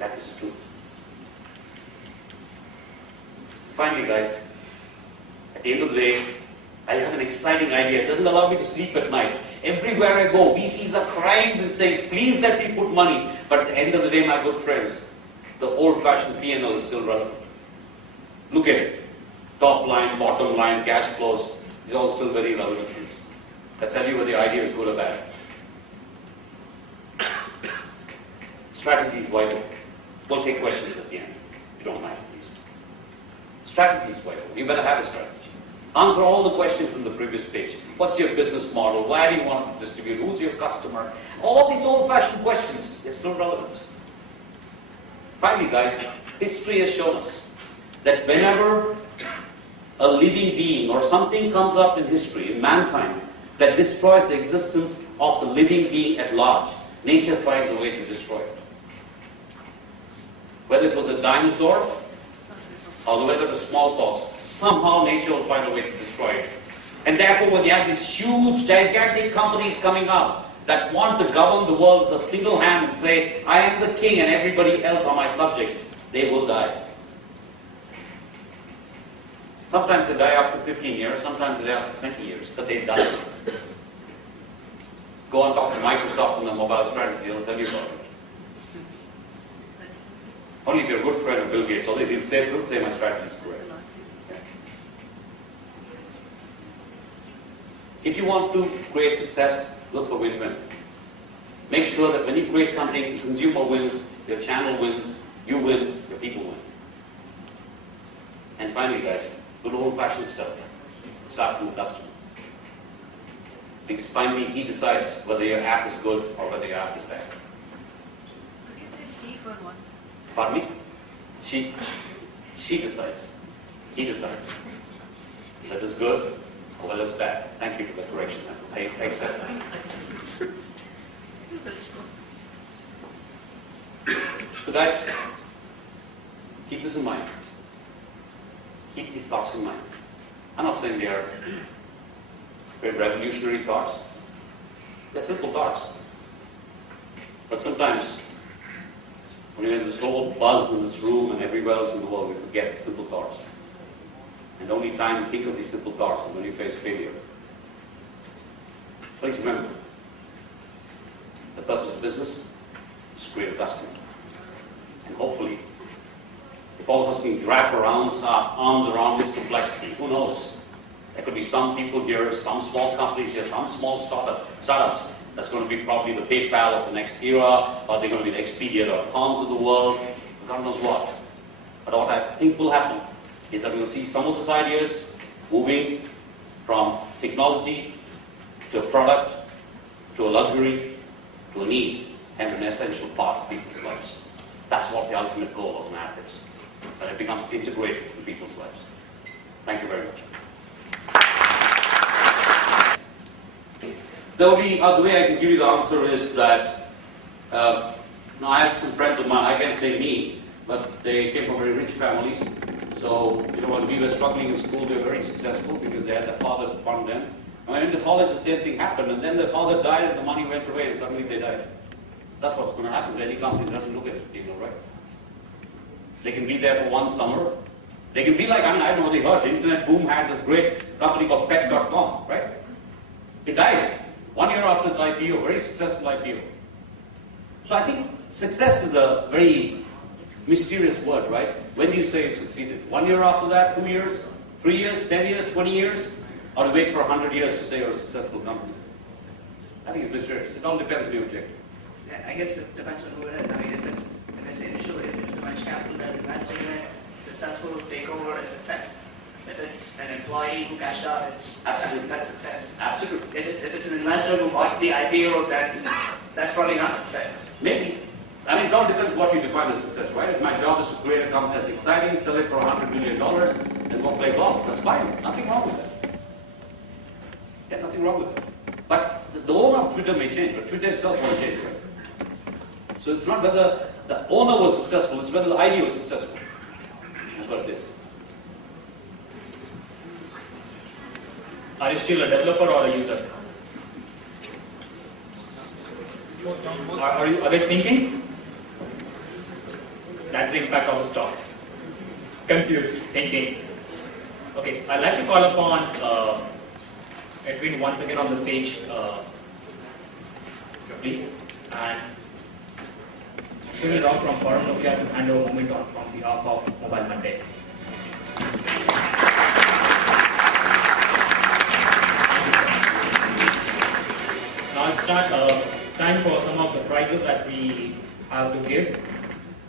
That is truth. Finally, guys, at the end of the day, I have an exciting idea. It doesn't allow me to sleep at night. Everywhere I go, VCs are crying and saying, please let me put money. But at the end of the day, my good friends, the old-fashioned P&L is still relevant. Look at it. Top line, bottom line, cash flows, these are all still very relevant things. That tell you whether the idea is good or bad. Strategy is vital. We'll take questions at the end, if you don't mind, please. Strategy is vital. You better have a strategy. Answer all the questions in the previous page. What's your business model? Why do you want to distribute? Who's your customer? All these old-fashioned questions, they're still relevant. Finally, guys, history has shown us that whenever a living being or something comes up in history, in mankind, that destroys the existence of the living being at large, nature finds a way to destroy it. Whether it was a dinosaur or whether it was smallpox, somehow nature will find a way to destroy it. And therefore, when you have these huge, gigantic companies coming up that want to govern the world with a single hand and say, I am the king and everybody else are my subjects, they will die. Sometimes they die after 15 years, sometimes they die after 20 years, but they die. Go and talk to Microsoft on the mobile strategy, they'll tell you about it. Only if you're a good friend of Bill Gates, although he'll say my strategy is correct. If you want to create success, look for win-win. Make sure that when you create something, the consumer wins, your channel wins, you win, your people win. And finally, guys, good old-fashioned stuff. Start from the customer. Because finally, he decides whether your app is good or whether your app is bad. Could you say she for one? Pardon me? She decides. He decides. That is good or whether it's bad. Thank you for the correction. I accept that. So guys, keep this in mind. Keep these thoughts in mind. I'm not saying they are very revolutionary thoughts. They're simple thoughts. But sometimes, when you're in this whole buzz in this room and everywhere else in the world, we forget simple thoughts. And the only time you think of these simple thoughts is when you face failure. Please remember, the purpose of business is to create a customer. And hopefully, if all of us can wrap our arms around this complexity, who knows? There could be some people here, some small companies here, some small startups that's going to be probably the PayPal of the next era, or they're going to be the Expedia.coms of the world, God knows what. But what I think will happen is that we'll see some of those ideas moving from technology to a product, to a luxury, to a need, and an essential part of people's lives. That's what the ultimate goal of an app is, that it becomes integrated in people's lives. Thank you very much. The only other way I can give you the answer is that now I have some friends of mine, I can't say me, but they came from very rich families. So, when we were struggling in school, they were very successful because they had their father to fund them. And when in the college, the same thing happened, and then their father died and the money went away and suddenly they died. That's what's going to happen to any company that doesn't look at it, right? They can be there for one summer. They can be like, I don't know what they heard. The internet boom had this great company called pet.com, right? It died 1 year after its IPO, very successful IPO. So I think success is a very mysterious word, right? When do you say it succeeded? 1 year after that, 2 years, 3 years, 10 years, 20 years? Or to wait for 100 years to say you're a successful company? I think it's mysterious. It all depends on the objective. Yeah, I guess it depends on who it is. I mean, if it's initially, if it's a venture capital that's investing in it, successful takeover is success. If it's an employee who cashed out, that's success. Absolutely. If it's an investor who bought the IPO, then that's probably not success. Maybe. I mean, it all depends what you define as success, right? If my job is to create a company that's exciting, sell it for $100 million, and go play golf, that's fine. Nothing wrong with that. Yeah, nothing wrong with it. But the owner of Twitter may change, but Twitter itself won't change, right? So it's not whether the owner was successful, it's whether the idea was successful. That's what it is. Are you still a developer or a user? Are they thinking? has the impact of the stock. Confused, thinking. Okay, I'd like to call upon Edwin once again on the stage, please. And Sunil Rao from Forum Nokia to hand over moment on behalf of Mobile Monday. Now it's time for some of the prizes that we have to give.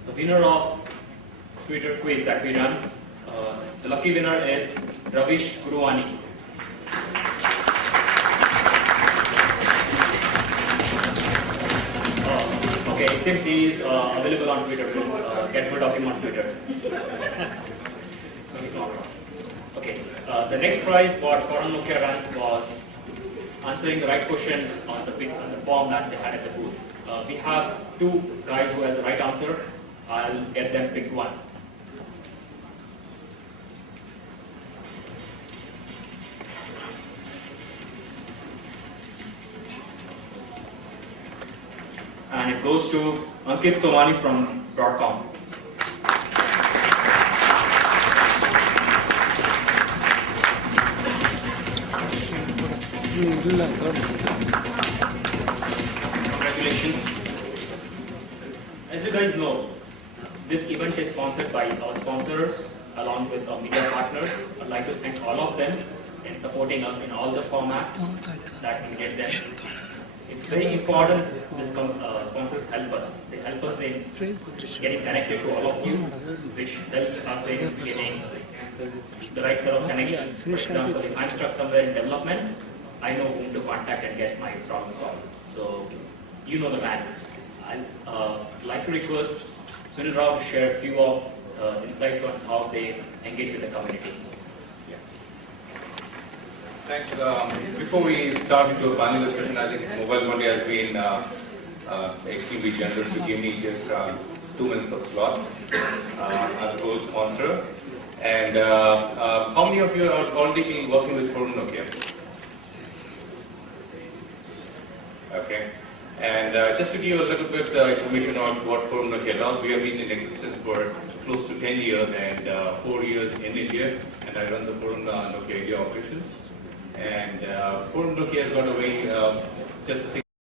The winner of Twitter quiz that we run, the lucky winner is Ravish Guruwani. Okay, it seems he is available on Twitter. We'll get rid of him on Twitter. Okay, the next prize for Forum Nokia Run was answering the right question on the form that they had at the booth. We have two guys who have the right answer. I'll get them pick one. And it goes to Ankit Somani from Broadcom. Congratulations. As you guys know, this event is sponsored by our sponsors along with our media partners. I'd like to thank all of them in supporting us in all the formats that we get them. It's very important these sponsors help us. They help us in getting connected to all of you, which helps us in getting the right set of connections. For example, if I'm stuck somewhere in development, I know whom to contact and get my problem solved. So, you know the man. I'd like to request Sunil Rao to share a few of insights on how they engage with the community. Thanks. Before we start into a panel discussion, I think Mobile Monday has been extremely generous to give me just 2 minutes of slot as a co-sponsor. And how many of you are already been working with Forum Nokia? Okay. And just to give you a little bit information on what Forum Nokia does, we have been in existence for close to 10 years and 4 years in India, and I run the Forum Nokia India operations. And Forum Nokia has got a very just